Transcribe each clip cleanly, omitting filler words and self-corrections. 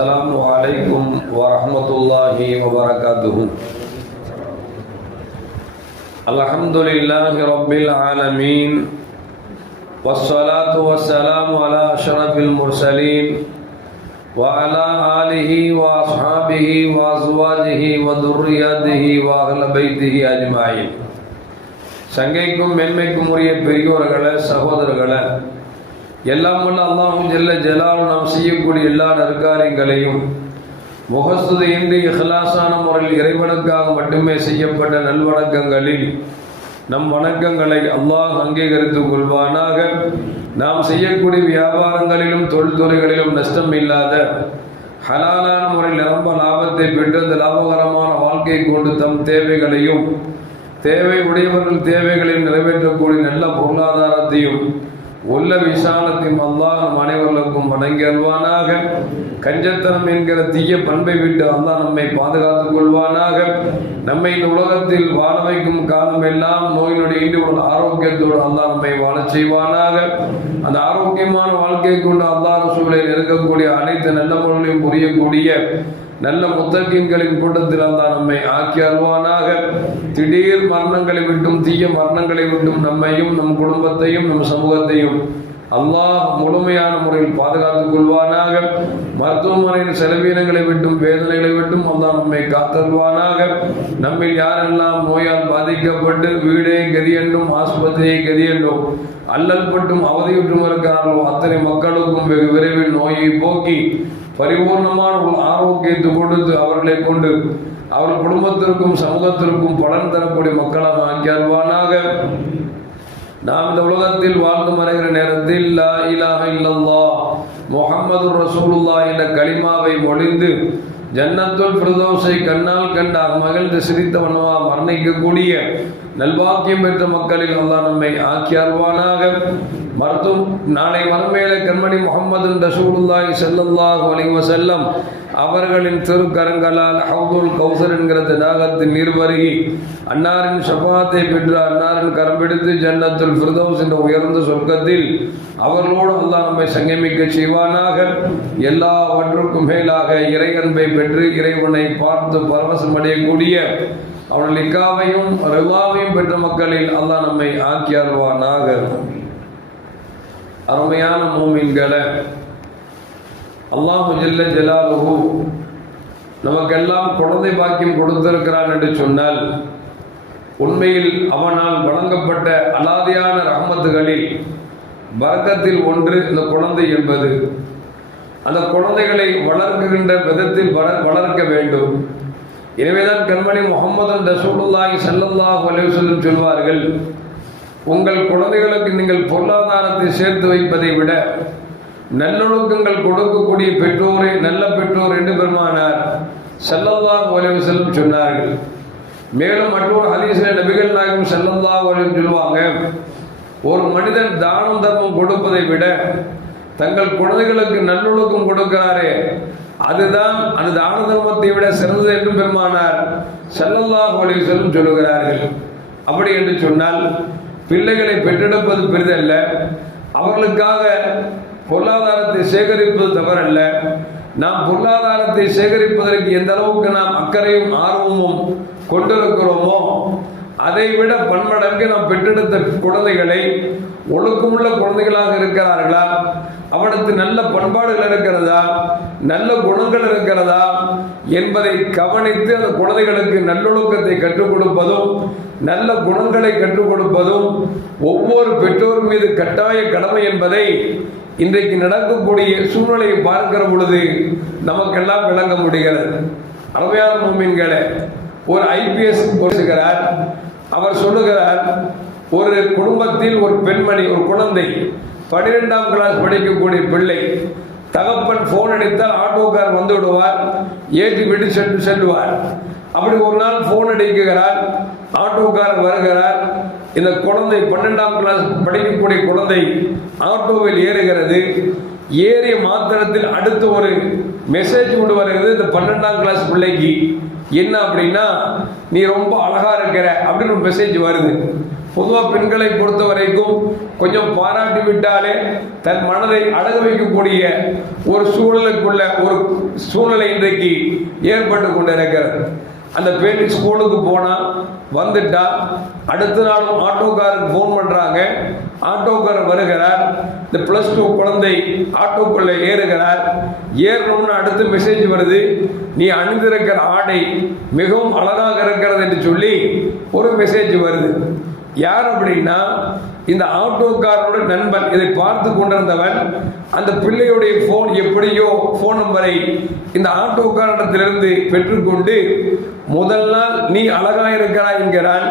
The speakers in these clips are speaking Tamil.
السلام عليكم ورحمة الله وبركاته. الحمد لله رب العالمين والصلاة والسلام على أشرف المرسلين وعلى آله وأصحابه وأزواجه وذرياته وأهل بيته أجمعين. சங்கைக்கும் மேன்மைக்கும் உரிய பெரியோர்களே, சகோதரர்களே, எல்லாம் வல்ல அல்லாஹ் ஜல்ல ஜலாலுஹு நாம் செய்யக்கூடிய எல்லா நற்காரியங்களையும் முகஸ்துதியின்றி இஹ்லாஸான முறையில் இறைவனுக்காக மட்டுமே செய்யப்பட்ட நல்வணக்கங்களில் நம் வணக்கங்களை அல்லாஹ் அங்கீகரித்துக் கொள்வானாக. நாம் செய்யக்கூடிய வியாபாரங்களிலும் தொழில்துறைகளிலும் நஷ்டம் இல்லாத ஹலாலான முறையில் நிரம்ப லாபத்தை பெற்று அந்த லாபகரமான வாழ்க்கையை கொண்டு தம் தேவைகளையும் தேவை உடையவர்கள் தேவைகளை நிறைவேற்றக்கூடிய நல்ல பொருளாதாரத்தையும் உள்ள விசாலத்தையும் அல்லாஹ் நம் அனைவர்களுக்கும் வணங்கி அல்வானாக. கஞ்சத்தனம் என்கிற தீய பண்பை விட்டு அல்லாஹ் நம்மை பாதுகாத்துக் கொள்வானாக. நம்மை இந்த உலகத்தில் வாழ வைக்கும் காலம் எல்லாம் நோயினுடைய இன்று ஆரோக்கியத்தோடு அல்லாஹ் நம்மை வாழச் செய்வானாக. அந்த ஆரோக்கியமான வாழ்க்கையை கொண்டு அல்லாஹ் ரசூலை நெருங்கக்கூடிய அனைத்து நல்ல பொருளையும் புரியக்கூடிய நல்ல முத்தகீன்களின் கூட்டத்தில் அல்லாஹ் நம்மை ஆக்கி அல்வானாக. திடீர் மரணங்களை விட்டும் தீய மரணங்களை விட்டும் நம்மையும் நம் குடும்பத்தையும் நம் சமூகத்தையும் அல்லாஹ் முழுமையான முறையில் பாதுகாத்துக் கொள்வானாக. மருத்துவமனையின் செலவீனங்களை விட்டும் வேதனைகளை விட்டும் அல்லாஹ் நம்மை காத்தல்வானாக. நம்மில் யாரெல்லாம் நோயால் பாதிக்கப்பட்டு வீடே கதியென்றும் ஆஸ்பத்திரியை கதியென்றும் அல்லல் பட்டும் அவதியுற்றும் இருக்கிறார்களோ அத்தனை மக்களுக்கும் வெகு விரைவில் நோயை போக்கி பரிபூர்ணமான ஆரோக்கியத்தை கொடுத்து அவர்களை கொண்டு அவர் குடும்பத்திற்கும் சமூகத்திற்கும் பலன் தரக்கூடிய மக்களாக ஆக்கி அல்வானாக. நாம் இந்த உலகத்தில் வாழ்ந்து மறைகிற நேரத்தில் லா இலாஹ இல்லல்லாஹ் முஹம்மது ரசூலுல்லாஹ் என்ற கலிமாவை மொழிந்து ஜன்னத்துல் ஃபிர்தௌஸை கண்ணால் கண்டால் மகிழ்ந்து சிரித்தவனவா மரணிக்கக்கூடிய நல்வாக்கியம் பெற்ற மக்களில் அல்லாஹ் நம்மை ஆக்கி அல்வானாக. நாளை மறுமையில கண்மணி முஹம்மது ரசூலுல்லாஹி ஸல்லல்லாஹு அலைஹி வஸல்லம் அவர்களின் திருக்கரங்களால் ஹவுதுல் கௌசர் என்கிற தடாகத்தின் நீர் பருகி அன்னாரின் ஷஃபாத்தை பெற்று அன்னாரின் கரம் பிடித்து ஜன்னத்துல் ஃபிர்தௌஸ் என்ற உயர்ந்த சொர்க்கத்தில் அவர்களோடு அல்லாஹ் நம்மை சங்கமிக்க செய்வானாக. எல்லாவற்றுக்கும் மேலாக இறை அன்பை பெற்று இறைவனை பார்த்து பரவசம் அடையக்கூடிய அவன் லிக்காவையும் ரிவாவையும் பெற்ற மக்களில் அல்லாஹ் நம்மை ஆக்கி அருள்வானாக. அருமையான மூமின்களே, அல்லாஹு ஜல்ல ஜலாலுஹு நமக்கெல்லாம் குழந்தை பாக்கியம் கொடுத்திருக்கிறான் என்று சொன்னால் உண்மையில் அவனால் வழங்கப்பட்ட அலாதியான ரஹ்மத்துகளில் பரக்கத்தில் ஒன்று இந்த குழந்தை என்பது. அந்த குழந்தைகளை வளர்க்கின்ற விதத்தில் வளர்க்க வேண்டும். எனவேதான் கண்மணி முஹம்மது ரசூலுல்லாஹி ஸல்லல்லாஹு அலைஹி வஸல்லம் சொல்வார்கள், உங்கள் குழந்தைகளுக்கு நீங்கள் பொருளாதாரத்தை சேர்த்து வைப்பதை விட நல்லொழுக்கங்கள் கொடுக்கக்கூடிய பெற்றோரை நல்ல பெற்றோர் என்று பெருமானார் ஸல்லல்லாஹு அலைஹி வஸல்லம் சொன்னார்கள். மேலும் மற்றொரு ஹதீஸில் நபிகள் நாயகம் ஸல்லல்லாஹு அலைஹி வஸல்லம் சொல்லுவாங்க, ஒரு மனிதன் தானம் தர்மம் கொடுப்பதை விட தங்கள் குழந்தைகளுக்கு நல்லொழுக்கம் கொடுக்கிறாரே அதுதான் அந்த தான தர்மத்தை விட சிறந்தது என்று பெருமானார் ஸல்லல்லாஹு அலைஹி வஸல்லம் சொல்லுகிறார்கள். அப்படி என்று சொன்னால் பிள்ளைகளை பெற்றெடுப்பது பெரிதல்ல, அவர்களுக்காக பொருளாதாரத்தை சேகரிப்பது தவறல்ல. நாம் பொருளாதாரத்தை சேகரிப்பதற்கு எந்த அளவுக்கு நாம் அக்கறையும் ஆர்வமும் கொண்டிருக்கிறோமோ அதை விட பன்மடங்கு நாம் பெற்றெடுத்த குழந்தைகளை ஒழுக்கமுள்ள குழந்தைகளாக இருக்கிறார்களா, அவனுக்கு நல்ல பண்பாடுகள் இருக்கிறதா, நல்ல குணங்கள் இருக்கிறதா என்பதை கவனித்து அந்த குழந்தைகளுக்கு நல்லொழுக்கத்தை கற்றுக் கொடுப்பதும் நல்ல குணங்களை கற்றுக் கொடுப்பதும் ஒவ்வொரு பெற்றோர் மீது கட்டாய கடமை என்பதை இன்றைக்கு நடக்கக்கூடிய சூழ்நிலையை பார்க்கிற பொழுது நமக்கெல்லாம் விளங்க முடிகிறது. அருமையான மூமின்களே, ஒரு ஐபிஎஸ் பேசுகிறார். அவர் சொல்லுகிறார், ஒரு குடும்பத்தில் ஒரு பெண்மணி ஒரு குழந்தை 12ஆம் கிளாஸ் படிக்கக்கூடிய பிள்ளை, தகப்பன் போன் அடித்தால் ஆட்டோக்கார் வந்து விடுவார், ஏற்றி விட்டு செல்லுவார். அப்படி ஒரு நாள் போன் அடிக்கிறார், ஆட்டோக்காரர் வருகிறார். இந்த குழந்தை 12ஆம் கிளாஸ் படிக்கக்கூடிய குழந்தை ஆட்டோவில் ஏறுகிறது. ஏறிய மாத்திரத்தில் அடுத்து ஒரு மெசேஜ் கொண்டு வருகிறது இந்த 12ஆம் கிளாஸ் பிள்ளைக்கு. என்ன அப்படின்னா, நீ ரொம்ப அழகா இருக்கிற அப்படின்னு ஒரு மெசேஜ் வருது. பொதுவாக பெண்களை பொறுத்த வரைக்கும் கொஞ்சம் பாராட்டி விட்டாலே தன் மனதை அடக வைக்கக்கூடிய ஒரு சூழ்நிலை இன்றைக்கு ஏற்பட்டு கொண்டிருக்கிறது. அந்த பெண் ஸ்கூலுக்கு போனால் வந்துட்டா அடுத்த நாளும் ஆட்டோக்காரருக்கு ஃபோன் பண்ணுறாங்க. ஆட்டோக்காரர் வருகிறார். இந்த +2 குழந்தை ஆட்டோக்குள்ளே ஏறுகிறார். ஏறணும்னு அடுத்த மெசேஜ் வருது, நீ அணிந்திருக்கிற ஆடை மிகவும் அழகாக இருக்கிறது என்று சொல்லி ஒரு மெசேஜ் வருது. யார் அப்படின்னா இந்த ஆட்டோக்காரனோட நண்பன். இதை பார்த்து கொண்டிருந்தவன் அந்த பிள்ளையுடைய போன் எப்படியோ போன் நம்பரை இந்த ஆட்டோக்காரனிடத்திலிருந்து பெற்றுக்கொண்டு முதல் நாள் நீ அழகாக இருக்கிறாய் என்கிறான்.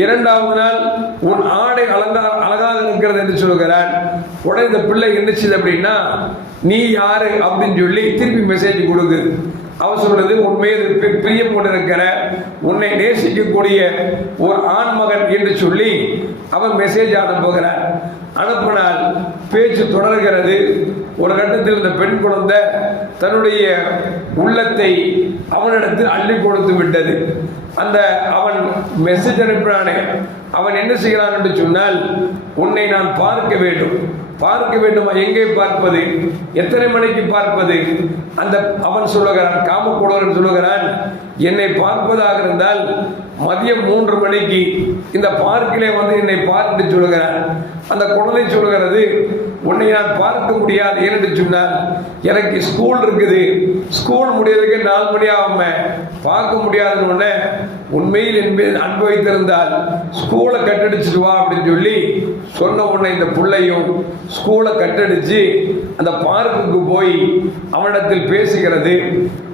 இரண்டாவது நாள் உன் ஆடை அழகாக இருக்கிறது என்று சொல்கிறான். உடனே இந்த பிள்ளை என்ன செய்யுது அப்படின்னா நீ யாரு அப்படின்னு சொல்லி திருப்பி மெசேஜ் கொடுக்குது. அவன் சொல்றது உண்மையை பிரியம் கொண்டிருக்கிற உன்னை நேசிக்கக்கூடிய ஒரு ஆண் மகன் என்று சொல்லி அவன் மெசேஜ் அனுப்புகிறார். அனுப்பினால் பேச்சு தொடர்கிறது. ஒரு கட்டத்தில் இந்த பெண் குழந்தை தன்னுடைய உள்ளத்தை அவனிடத்தில் அள்ளி கொடுத்து விட்டது. அந்த அவன் மெசேஜ் அனுப்பினானே அவன் என்ன செய்கிறான் என்று சொன்னால், உன்னை நான் பார்க்க வேண்டும். பார்க்க வேண்டுமா? எங்கே பார்ப்பது? எத்தனை மணிக்கு பார்ப்பது? அந்த அவன் சொல்லுகிறான், காமக்கொடவன் சொல்லுகிறான், என்னை பார்ப்பதாக இருந்தால் மதியம் 3 மணிக்கு இந்த பார்க்கிலே வந்து என்னை பார்த்து சொல்லுகிறான். அந்த குழந்தை சொல்லுகிறது, உன்னை நான் பார்க்க முடியாது. ஏன்னு சொன்னால் எனக்கு ஸ்கூல் இருக்குது, ஸ்கூல் முடியறதுக்கு 4 மணி ஆகாம பார்க்க முடியாதுன்னு உடனே உண்மையில் என்பது அன்பு வைத்திருந்தால் ஸ்கூலை கட்டடிச்சுட்டு வா அப்படின்னு சொல்லி சொன்ன உடனே இந்த பிள்ளையும் ஸ்கூலை கட்டடிச்சு அந்த பார்க்குக்கு போய் அவனிடத்தில் பேசுகிறது.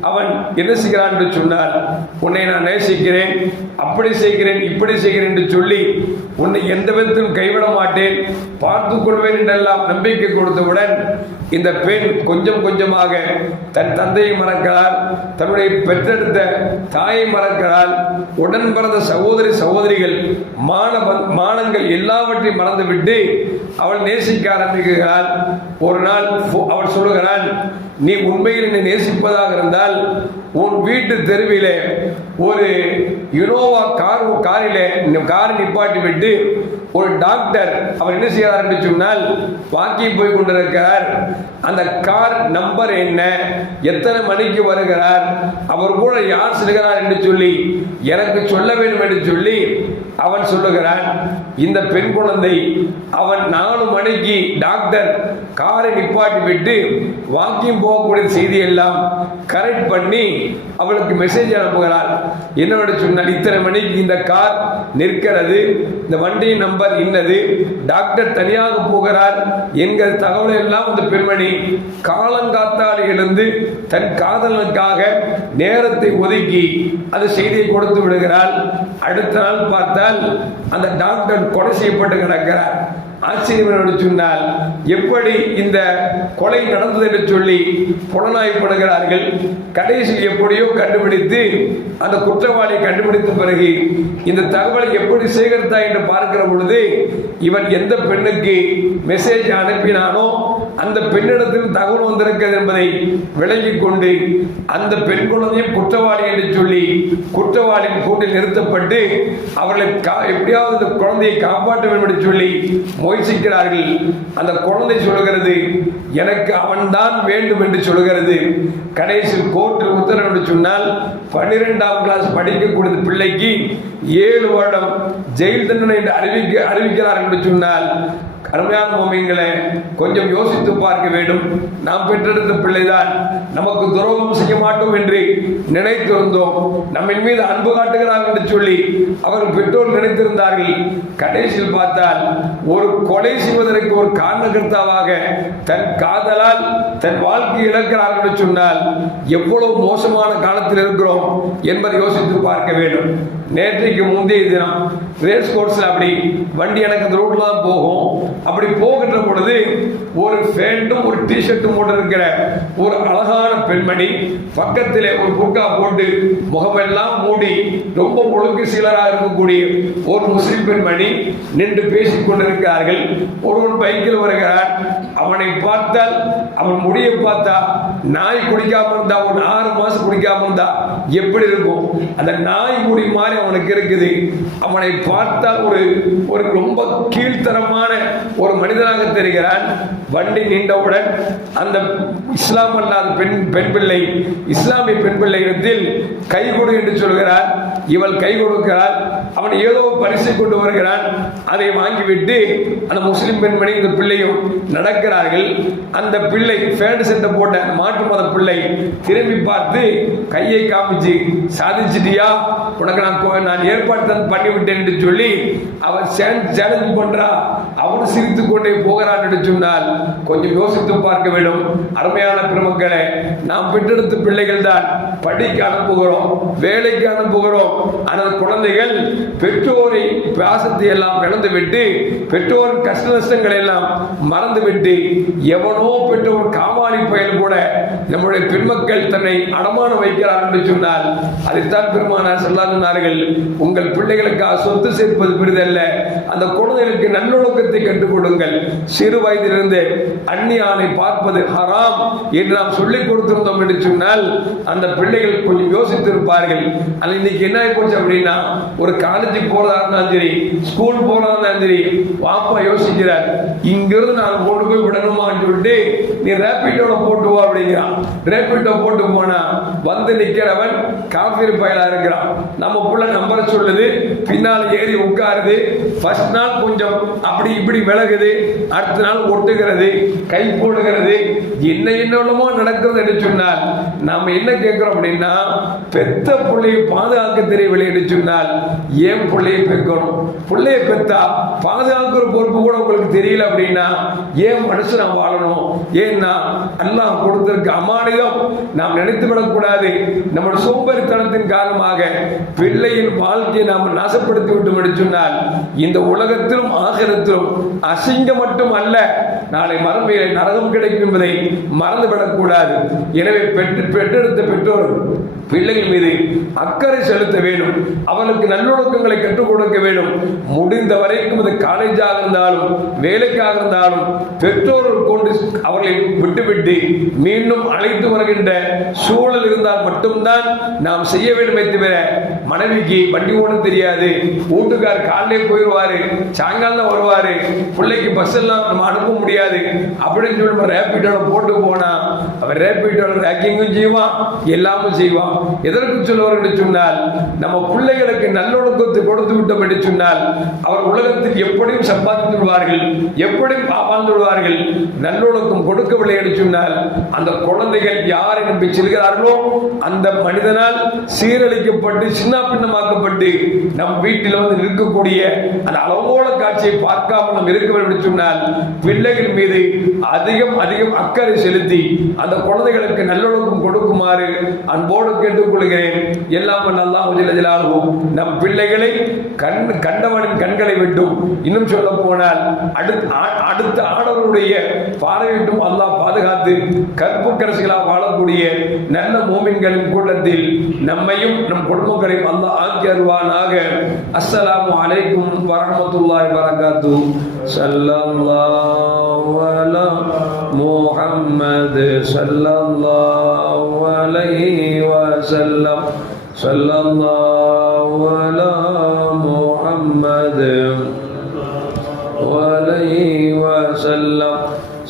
அவன் என்ன செய்கிறான் என்று சொன்னால், உன்னை நான் நேசிக்கிறேன், அப்படி செய்கிறேன், இப்படி செய்கிறேன் என்று சொல்லி உன்னை எந்த விதத்திலும் கைவிட மாட்டேன், பார்த்துக் கொள்வேன் என்றெல்லாம் நம்பிக்கை கொடுத்தவுடன் இந்த பெண் கொஞ்சம் கொஞ்சமாக தன் தந்தையை மறக்கிறாள், தன்னுடைய பெற்றெடுத்த தாயை மறக்கிறாள், உடன் பிறந்த சகோதரிகள் மானங்கள் எல்லாவற்றையும் மறந்துவிட்டு அவள் நேசிக்க ஆரம்பிக்கிறாள். ஒரு நாள் அவள் சொல்லுகிறாள், நீ உண்மையில் என்னை நேசிப்பதாக இருந்தால் உன் வீட்டு தெருவிலே ஒரு யுனோவா காரை நிப்பாட்டி விட்டு ஒரு டாக்டர் அவர் என்ன செய்கிறார் என்று சொன்னால் வாக்கிங் போய் கொண்டிருக்கிறார். அந்த கார் நம்பர் என்ன, எத்தனை மணிக்கு வருகிறார், அவர் கூட யார் செல்கிறார் என்று சொல்லி எனக்கு சொல்ல வேண்டும் என்று சொல்லி அவன் சொல்லுகிறான். இந்த பெண் குழந்தை அவன் 4 மணிக்கு டாக்டர் காரை நிப்பாட்டி விட்டு வாக்கிங் போகக்கூடிய செய்தியெல்லாம் கரெக்ட் பண்ணி அவளுக்கு மெசேஜ் அனுப்புகிறார். என்னோட சொன்னால் இத்தனை மணிக்கு இந்த கார் நிற்கிறது, இந்த வண்டியின் நம்பர் இன்னது, டாக்டர் தனியாக போகிறார் என்கிற தகவலை எல்லாம் அந்த பெண்மணி காலங்காத்தால் எழுந்து தன் காதலனுக்காக நேரத்தை ஒதுக்கி அந்த செய்தியை கொடுத்து விடுகிறாள். அடுத்த நாள் பார்த்தால் அந்த டாக்டர் கொலை செய்யப்பட்டு கிடக்கிறார். ஆச்சரியம் சொன்னால் எப்படி இந்த கொலை நடந்தது என்று சொல்லி புலனாய்வுப்படுகிறார்கள். கடைசியில் எப்படியோ கண்டுபிடித்து அந்த குற்றவாளியை கண்டுபிடித்த பிறகு இந்த தகவலை எப்படி சேகரித்தா என்று பார்க்கிற பொழுது இவன் எந்த பெண்ணுக்கு மெசேஜ் அனுப்பினானோ அந்த பெண்ணிடத்தில் தகவல் வந்திருக்கிறது என்பதை விளங்கிக் கொண்டு அந்த பெண் குழந்தையும் குற்றவாளி என்று சொல்லி குற்றவாளியின் கூட்டில் நிறுத்தப்பட்டு அவர்களை எப்படியாவது இந்த குழந்தையை காப்பாற்ற வேண்டும் என்று சொல்லி முயற்சிக்கிறார்கள். அந்த குழந்தை சொல்லுகிறது, எனக்கு அவன்தான் வேண்டும் என்று சொல்லுகிறது. கடைசியில் கோர்ட்டில் உத்தரவு என்று சொன்னால் 12ஆம் கிளாஸ் படிக்கக்கூடிய பிள்ளைக்கு 7 வருடம் ஜெயில் தண்டனை என்று அறிவிக்கிறார் என்று சொன்னால் அருமையான மோமியங்களே, கொஞ்சம் யோசித்து பார்க்க வேண்டும். நாம் பெற்றெடுத்த பிள்ளைதான், நமக்கு துரோகம் செய்ய மாட்டோம் என்று நினைத்திருந்தோம், நம்மின் மீது அன்பு காட்டுகிறார்கள் என்று சொல்லி அவர்கள் பெற்றோர் நினைத்திருந்தார்கள். கடைசியில் பார்த்தால் ஒரு கொலை செய்வதற்கு ஒரு காரணகர்த்தாவாக தன் காதலால் தன் வாழ்க்கை இழக்கிறார்கள் என்று சொன்னால் எவ்வளவு மோசமான காலத்தில் இருக்கிறோம் என்பதை யோசித்து பார்க்க வேண்டும். நேற்றைக்கு முந்தைய தினம் ரேஸ் கோர்ஸ்ல அப்படி வண்டி எனக்கு அந்த ரோட்ல தான் போகும். அப்படி போகின்ற பொழுது ஒரு பேண்டும் ஒரு டிஷர்ட்டும் போட்டு இருக்கிற ஒரு அழகான பெண்மணி பக்கத்திலே ஒரு புர்கா போட்டு முகமெல்லாம் மூடி ரொம்ப ஒழுங்கு சீலராக இருக்கக்கூடிய ஒரு முஸ்லிம் பெண்மணி நின்று பேசிக் கொண்டிருக்கிறார்கள். ஒருவன் பைக்கில் வருகிறான். அவனை பார்த்தால் அவன் முடியை பார்த்தா நாய் குடிக்காம இருந்தா ஒரு 6 மாசம் மாசம் குடிக்காம இருந்தா எப்படி இருக்கும்? அந்த நாய் முடி மாதிரி அவனுக்கு இருக்குது. அவனை பார்த்தால் ஒரு ரொம்ப கீழ்த்தரமான ஒரு மனிதனாக தெரிகிறான். வண்டி நின்றவுடன் அந்த இஸ்லாம் அல்லாத பெண் பிள்ளை, இஸ்லாமிய பெண் பிள்ளை இடத்தில் கை கொடு என்று சொல்கிறார். இவள் கை கொடுக்கிறார். அவன் ஏதோ பரிசை கொண்டு வருகிறான். அதை வாங்கிவிட்டு அந்த முஸ்லிம் பெண்மணி இந்த பிள்ளையும் நடக்கிறார்கள். அந்த பிள்ளை பேண்ட் சட்டை போட்ட மாற்று மத பிள்ளை திரும்பி பார்த்து கையை காமிச்சு, சாதிச்சிட்டியா, உனக்கு நான் ஏற்பாடு பண்ணிவிட்டேன் என்று சொல்லி அவர் சேலஞ்ச் பண்றா. அவன் சிரித்துக் கொண்டே போகிறான் என்று சொன்னால் கொஞ்சம் யோசித்து பார்க்க வேண்டும். அருமையான பெருமக்களே, நாம் பெற்றெடுத்த பிள்ளைகள் தான் படிக்க அனுப்புகிறோம், வேலைக்கு அனுப்புகிறோம். அந்த குழந்தைகள் பெற்றோரை பாசத்தை எல்லாம் இழந்துவிட்டு, பெற்றோரின் கஷ்ட நஷ்டங்களை எல்லாம் மறந்துவிட்டு, எவனோ பெற்றோர் காமாளி பயல் கூட நம்முடைய பெண்மக்கள் தன்னை அடமானம் வைக்கிறார் என்று சொன்னால் அதைத்தான் பெருமானார் ஸல்லல்லாஹு அலைஹி சொன்னார்கள், உங்கள் பிள்ளைகளுக்காக சொத்து சேர்ப்பது பெரிதல்ல, அந்த குழந்தைகளுக்கு நல்லொழுக்கத்தை கற்றுக் கொடுங்கள். சிறு வயதிலிருந்து அந்நியானை பார்ப்பது ஹராம் என்று நாம் சொல்லிக் கொடுத்திருந்தோம் என்று சொன்னால் அந்த பிள்ளைகள் கொஞ்சம் யோசித்திருப்பார்கள். அது இன்னைக்கு என்ன ஆகி போச்சு அப்படின்னா, ஒரு காலேஜுக்கு போறதா இருந்தாலும் சரி, ஸ்கூல் போறதா இருந்தாலும் சரி, வாப்பா யோசிக்கிறார், இங்கிருந்து நான் கொண்டு போய் விடணுமான்னு சொல்லிட்டு நீ ரேபிட்டோட போட்டு வா அப்படிங்கிறான். ரேபிட்டோ போட்டு போனா வந்து நிக்கிறவன் காபீர் பயலா இருக்கிறான். நம்ம புள்ள நம்பரை சொல்லுது, பின்னால் ஏறி உட்காருது. ஃபர்ஸ்ட் நாள் கொஞ்சம் அப்படி இப்படி விலகுது, அடுத்த நாள் ஒட்டுகிறது, கை போடுகிறது, என்னமோ நடக்கிறது என்று சொன்னால் நாம என்ன கேட்கிறோம் அப்படின்னா, பெத்த பிள்ளையை பாதுகாக்க தெரியவில்லை என்று சொன்னால் ஏன் பிள்ளையை பெக்கணும்? பிள்ளையை பெத்தா பாதுகாக்கிற பொறுப்பு கூட உங்களுக்கு தெரியல அப்படின்னா ஏன் மனுஷனா வாழணும்? ஏன்னா அல்லாஹ் கொடுத்திருக்க அமானிதம் நாம் நினைத்து விடக்கூடாது. நம்முடைய சோம்பேறித்தனத்தின் காரணமாக பிள்ளையின் வாழ்க்கையை நாம் நாசப்படுத்தி விட்டோம் என்று சொன்னால் இந்த உலகத்திலும் ஆகிரத்திலும் அசிங்கம் மட்டும் அல்ல, நாளை மறுமையிலே நரகம் கிடைக்கும் என்பதை மறந்துவிடக்கூடாது. எனவே பெற்றெடுத்த பெற்றோர் பிள்ளைகள் மீது அக்கறை செலுத்த வேண்டும், அவர்களுக்கு நல்லொழுக்கங்களை கற்றுக் கொடுக்க வேண்டும். முடிந்த வரைக்கும் அது காலேஜாக இருந்தாலும் வேலைக்காக இருந்தாலும் பெற்றோர்கள் கொண்டு அவர்களை விட்டுவிட்டு மீண்டும் அழைத்து வருகின்ற சூழல் இருந்தால் மட்டும்தான் நாம் செய்ய வேண்டுமே தவிர, மனைவிக்கு வண்டி ஓட தெரியாது, வீட்டுக்கார் காலையிலே போயிடுவாரு, சாயங்காலம் தான் வருவாரு, பிள்ளைக்கு பஸ் எல்லாம் நம்ம அனுப்ப முடியாது அப்படின்னு சொல்லி நம்ம ரேபிட்டோட போட்டு போனா அவர் ரேபிட்டோட ரேக்கிங்கும் செய்வான், எல்லாமும் செய்வான். எதற்கு சொல்லுவார் என்று சொன்னால், நம்ம பிள்ளைகளுக்கு நல்லொழுக்கத்தை கொடுத்து விட்டோம் என்று சொன்னால் அவர் உலகத்தில் எப்படியும் சம்பாதித்து விடுவார்கள், எப்படியும் வாழ்ந்து விடுவார்கள். நல்லொழுக்கம் கொடுக்கவில்லை என்று சொன்னால் அந்த குழந்தைகள் யாரை நம்பி செல்கிறார்களோ அந்த மனிதனால் சீரழிக்கப்பட்டு சின்ன பின்னமாக்கப்பட்டு நம் வீட்டில் வந்து இருக்கக்கூடிய அந்த அளவோட காட்சியை பார்க்காமல் நாம் இருக்க வேண்டும் என்று சொன்னால் பிள்ளைகள் மீது அதிகம் அக்கறை செலுத்தி அந்த குழந்தைகளுக்கு நல்லொழுக்கம் கொடுக்குமாறு அன்போடு கேட்டுக்கொள்கிறேன். எல்லாம் அல்லாஹ் ஜல்ல ஜலாலுஹு நம் பிள்ளைகளை கண்டவனின் கண்களை விட்டும், இன்னும் சொல்ல போனால் அடுத்த ஆடவருடைய பார்வை விட்டும் அல்லாஹ் பாதுகாத்து கற்பு கரசிகளாக வாழக்கூடிய நல்ல மூமின்களின் கூட்டத்தில் நம்மையும் நம் குடும்பங்களையும் அல்லாஹ் ஆக்கி அருள்வானாக. அஸ்ஸலாமு அலைக்கும் வரஹ்மத்துல்லாஹி வபரகாத்துஹு. ஸல்லல்லாஹு அலா முஹம்மத் ஸல்லல்லாஹு அலைஹி வஸல்லம். ஸல்லல்லாஹு அலா முஹம்மத் அலைஹி வஸல்லம்.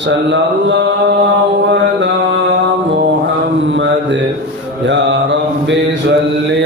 ஸல்லல்லாஹு அலா முஹம்மத். யா ரப்பி ஸல்லி